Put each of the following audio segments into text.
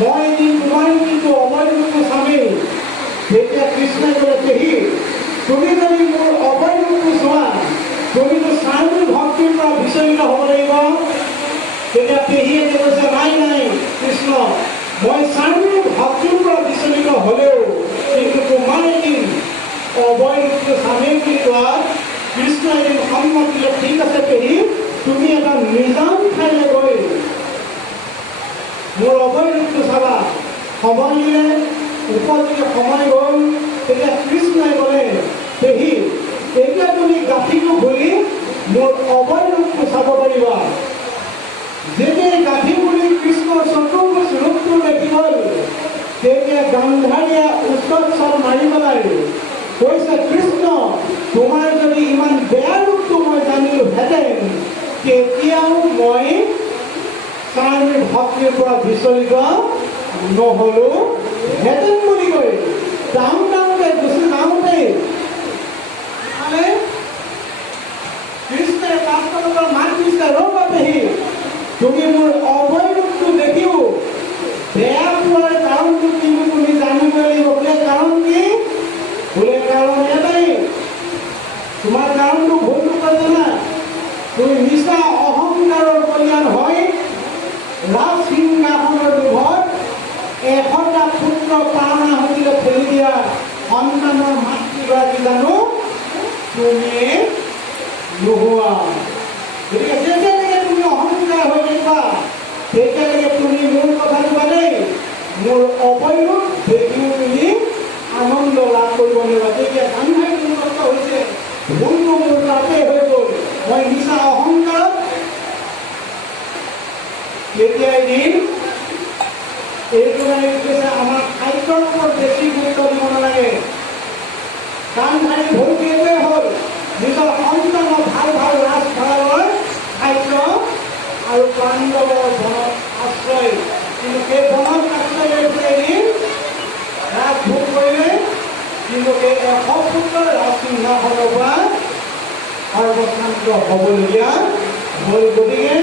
মই এদিন তোমাৰ কিন্তু অবৈধ স্বামী। তেতিয়া কৃষ্ণই ক'লে পেহী তুমি যদি মোৰ অবৈধ চোৱা তুমিতো স্বামীৰ ভক্তিৰ পৰা বিচলিত হ'ব লাগিব। তেতিয়া পেহীয়ে কৈছে নাই নাই কৃষ্ণ মই স্বামীৰ ভক্তিৰ পৰা বিচলিত হ'লেও কিন্তু তোমাৰ এদিন অবৈধ স্বামী বুলি কোৱাত কৃষ্ণ এদিন সন্মত দিলে। ঠিক আছে পেহী তুমি এটা নিজাম ঠাইলৈ গৈ মোৰ অবৈধ চাবা। সময় দিলে উপযোগী সময় গ'ল। তেতিয়া কৃষ্ণই ক'লে পেহী এতিয়া তুমি গাঁঠিটো খুলি মোৰ অবৈধ চাব পাৰিবা। যেতিয়া গাঁঠি খুলি কৃষ্ণৰ চতুৰ্ভুজ ৰূপটো দেখি গ'ল তেতিয়া গান্ধাৰীয়ে উচ্চস্বৰ মাৰি পেলাই কৈছে কৃষ্ণ তোমাৰ যদি ইমান বেয়া ৰূপটো মই জানিলোহেঁতেন তেতিয়াও মই স্বামীৰ ভক্তিৰ পৰা বিচলিত নহ'লো হেঁতেন বুলি কৈ ডাঙৰকে গুচি যাওঁতে কৃষ্ণই পাঁচটা মাত দিছে ৰ'বা পেহী তুমি মোৰ অবৈধ ৰূপটো দেখিও বেয়া পোৱাৰ কাৰণটো কিন্তু তুমি জানিব লাগিব। বোলে কাৰণ কি? বোলে কাৰণ এটাই তোমাৰ কাৰণটো ভুলটো কৰে না তুমি মিছা অহংকাৰৰ কল্যাণ হয় ৰাজ সিংহাসনৰ লোভত এশটা পুত্ৰ পাওনা হৈছিলে ঠেলি দিয়া সন্তানৰ মাতৃগৰাকী জানো তুমি নোহোৱা। গতিকে যেতিয়ালৈকে তুমি অহংকাৰ হৈ থাকিবা তেতিয়ালৈকে তুমি মোৰ কথাটো বাদেই মোৰ অবৈধ দেখিও তুমি আনন্দ লাভ কৰিব নোৱাৰিবা। তেতিয়া গান্ধাৰী উন্নত হৈছে ভুলটো মোৰ তাতে হৈ গ'ল মই মিছা অহংকাৰত। তেতিয়া এদিন এইটো কৈছে আমাৰ খাদ্যৰ ওপৰত বেছি গুৰুত্ব দিব নালাগে। গান্ধাৰী ভুলটো এইটোৱে হ'ল নিজৰ সন্তানক ভাল ভাল ৰাজভঁৰালৰ খাদ্য আৰু পাণ্ডৱৰ বনত আশ্ৰয় কিন্তু সেই বনত আশ্ৰয় লৈ এদিন ৰাজভোগ কৰিলে কিন্তু এই 100 পুত্ৰ ৰাজ সিংহাসনৰ পৰা সৰ্বশান্ত হ'বলগীয়া হ'ল। গতিকে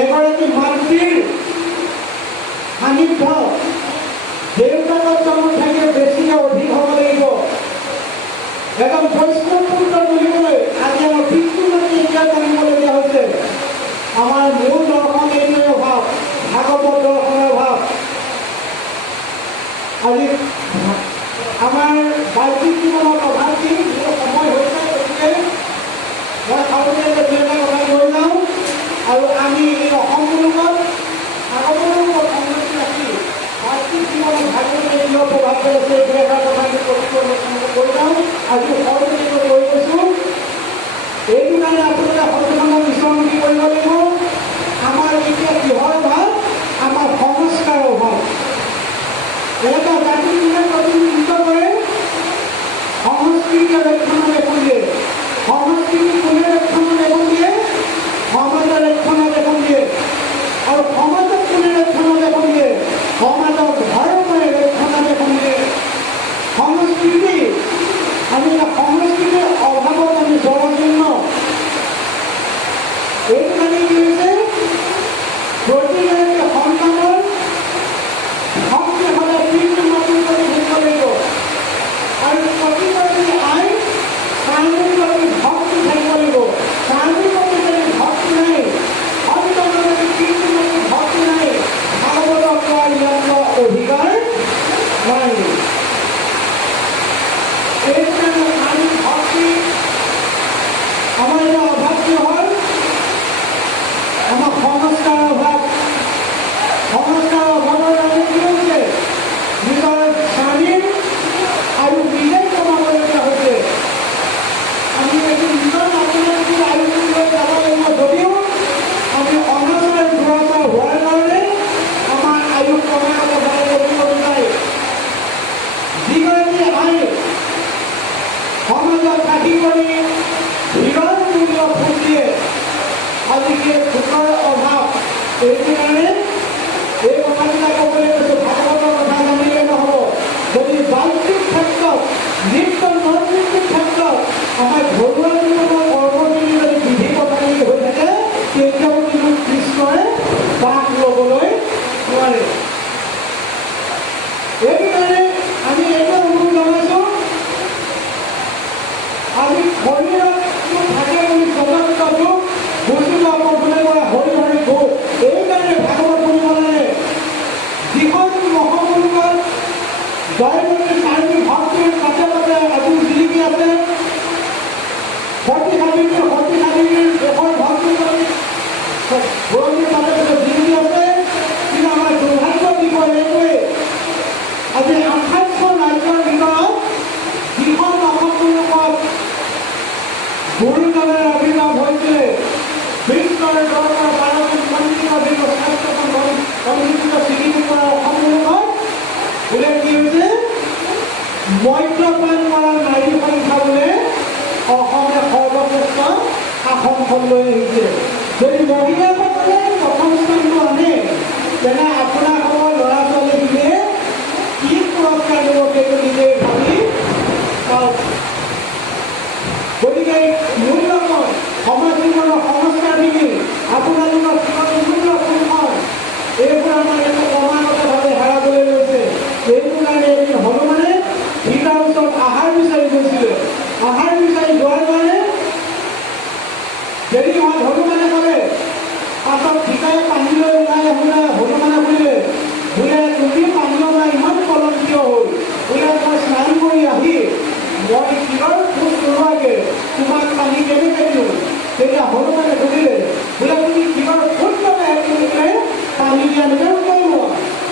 এগৰাকী মাতৃৰ সান্নিধ্য দেউতাকৰ জন্ম থাকে বেছিকৈ অধিক হ'ব লাগিব। এজন বৈষ্ণৱ পুত্ৰ বুলিবলৈ আজি আমাৰ পিতৃ মাতৃ এতিয়া জানিবলগীয়া হৈছে। আমাৰ মূল দৰ্শন এইটোৱে অভাৱ ভাগৱত দৰ্শনৰ অভাৱ। আজি আমাৰ বাহ্যিক জীৱনত অভাৱ কি সময় হৈছে। গতিকে মই ভাবোঁ যে দুটা কথা কৈ যাওঁ আৰু আমি এই অসমমূলকত ভাগৱতৰ ওপৰত সংগতি ৰাখি বাহ্যিক জীৱনত ভাগৱতে কিয় প্ৰভাৱ পেলাইছে এই এটা কথা আমি কৈ যাওঁ। আজি সৰ্বজনীয় কৈ গৈছোঁ এইটো কাৰণে আপোনালোকে সৰ্বজনৰ বিচৰণ কৰিব লাগিব। আমাৰ এতিয়া কিহৰ অভাৱ? আমাৰ সংস্কাৰৰ অভাৱ। এটা জাতি প্ৰতিনিধিত্ব কৰে সংস্কৃতিৰ ৰক্ষণাবেক্ষণ দিয়ে। সংস্কৃতি কোনে ৰক্ষণাবেক্ষণ দিয়ে? সমাজৰ ৰক্ষণাবেক্ষণ দিয়ে। আৰু সমাজক কোনে ৰক্ষণাবেক্ষণ দিয়ে? সমাজৰ ধৰ্মই ৰক্ষণাবেক্ষণ দিয়ে। সংস্কৃতি আমি সংস্কৃতিৰ অভাৱত আমি জনশূন্য। এইটো কাৰণে কি হৈছে প্ৰতিগৰাকী সন্তানৰ ভক্তি সদায় পিতৃ মাতৃৰ প্ৰতি থাকিব লাগিব আৰু প্ৰতিগৰাকী আই স্বামীৰ প্ৰতি ভক্তি থাকিব লাগিব। স্বামীৰ প্ৰতি যদি ভক্তি নাই সন্তানৰ প্ৰতি পিতৃ মাতৃৰ ভক্তি নাই ভাগৱত পোৱাৰ ইয়াত অধিকাৰ নাই। এইকাৰণে স্বামীৰ ভক্তি আমাৰ এতিয়া অভাৱ কি হ'ল? আমাৰ সংস্কাৰৰ অভাৱ। সংস্কাৰৰ অভাৱৰ কাৰণে কি হৈছে নিজৰ স্বামীৰ আৰু নিজে কমাবলগীয়া হৈছে। আমি এইটো নিজৰ আপোনাৰ আয়ুটো লৈ যাব লাগিব যদিও আমি অনাচাৰ দুৰাচাৰ হোৱাৰ কাৰণে আমাৰ আয়ু কমাই বঢ়াই কৰিব বিচাৰে। যিগৰাকী আই সমাজত থাকি কৰি হীৰৰ মূল্য ফুট দিয়ে আজি সেই ফুটৰ অভাৱ। এইটো কাৰণে এই কথাবিলাক ক'বলৈ কৈছোঁ ভাগৱতৰ কথা জানিলে নহ'ব। যদি বাহ্যিক ক্ষেত্ৰত নৃত্য নৈতিক ক্ষেত্ৰত আমাৰ ঘৰুৱা জীৱনৰ কৰ্মখিনি যদি বিধি পথালি হৈ থাকে তেতিয়াও কিন্তু কৃষ্ণই বাস ল'বলৈ নোৱাৰে।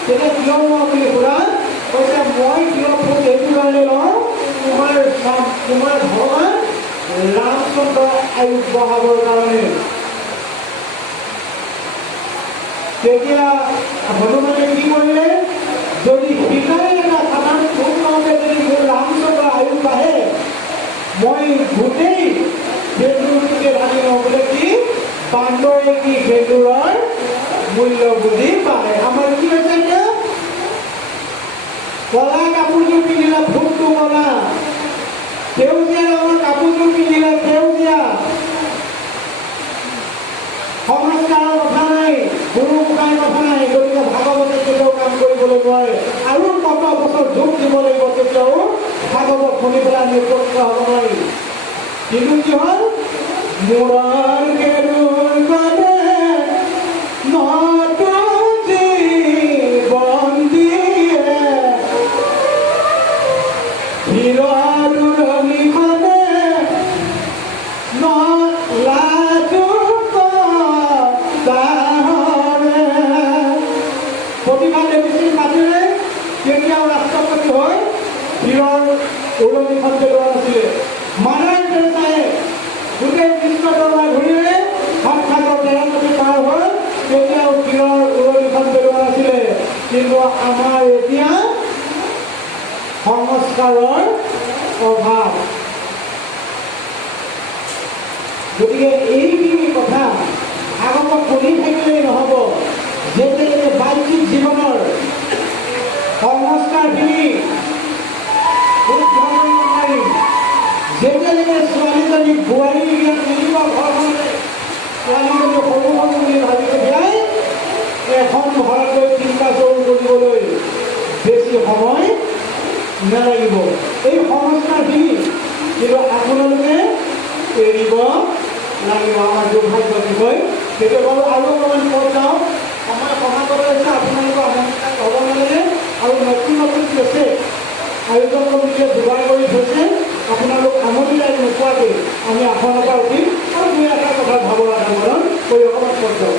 তেতিয়া কিয় লোৱা বুলি সোধা কৈছে মই কিয় ভোট এইটো কাৰণে লওঁ তোমাৰ ভগৱান ৰামচন্দ্ৰ আয়ুস বঢ়াবৰ কাৰণে। তেতিয়া হনুমানে কি কৰিলে যদি সীতাই এটা সাধাৰণ ভোট লওঁতে যদি মোৰ ৰামচন্দ্ৰ আয়ুস বাঢ়ে মই গোটেই সেন্দুৰটোকে ভাঙি লওঁ বোলে কি বান্দৰে কি সেন্দুৰৰ মূল্য বুজি পায়। আমাৰ কি হৈছে এতিয়া কলা কাপোৰযোৰ পিন্ধিলে ভোটটো কলা, সেউজীয়া ৰঙৰ কাপোৰযোৰ পিন্ধিলে সেউজীয়া। সংস্কাৰৰ কথা নাই, গুৰু গোসাঁইৰ কথা নাই, গতিকে ভাগৱতে কেতিয়াও কাম কৰিবলৈ নোৱাৰে। আৰু কত বছৰ যোগ দিব লাগিব তেতিয়াও ভাগৱত শুনি পেলাই নিৰ্বক্ত হ'ব নোৱাৰি। কিন্তু কি হ'ল মূৰৰ গেৰুৰ বাবে প্ৰতিভা দেৱীৰ মাতিলে কেতিয়াও ৰাষ্ট্ৰপতি হৈ হীৰৰ উৰণিখন পেলোৱা নাছিলে। মাদাৰ টেৰেছাই গোটেই বিশ্ব দৰবাৰ ঘূৰিলে সাক্ষাতৰ 13 কোটি পাৰ হৈ কেতিয়াও হীৰৰ উৰণিখন পেলোৱা নাছিলে। কিন্তু আমাৰ এতিয়া সংস্কাৰৰ অভাৱ। গতিকে এইখিনি কথা ভাগৱত পঢ়ি থাকিলেই নহ'ব, যেতিয়ালৈকে বাহ্যিক জীৱনৰ সংস্কাৰখিনি উদ্ধাৰ কৰিব নোৱাৰিম, যেতিয়ালৈকে ছোৱালীজনী বোৱাৰী জ্ঞান নিদিব ঘৰখনতে, ছোৱালীজনী সৰু সৰু বুলি ভাবি পঠিয়াই এখন ঘৰলৈ চিন্তা চৰু কৰিবলৈ বেছি সময় নালাগিব। এই সংস্কাৰখিনি কিন্তু আপোনালোকে এৰিব লাগিব। আমাৰ দুৰ্ভাগ্য বিষয় সেইটো বাৰু আৰু অকণমান পথ যাওঁ, সময় সমাগত হৈছে, আপোনালোকৰ আমন্ত্ৰণ হ'ব নালাগে। আৰু নতুন নতুন কেছে আয়োজন কমিটিয়ে যোগাৰ কৰি থৈছে, আপোনালোক আমনি লাগি নোপোৱাকৈ আমি আসনৰ পৰা উঠিম আৰু দুই এটা কথা ভাৱৰ আদান প্ৰদান কৰি অকণমান পথ যাওঁ।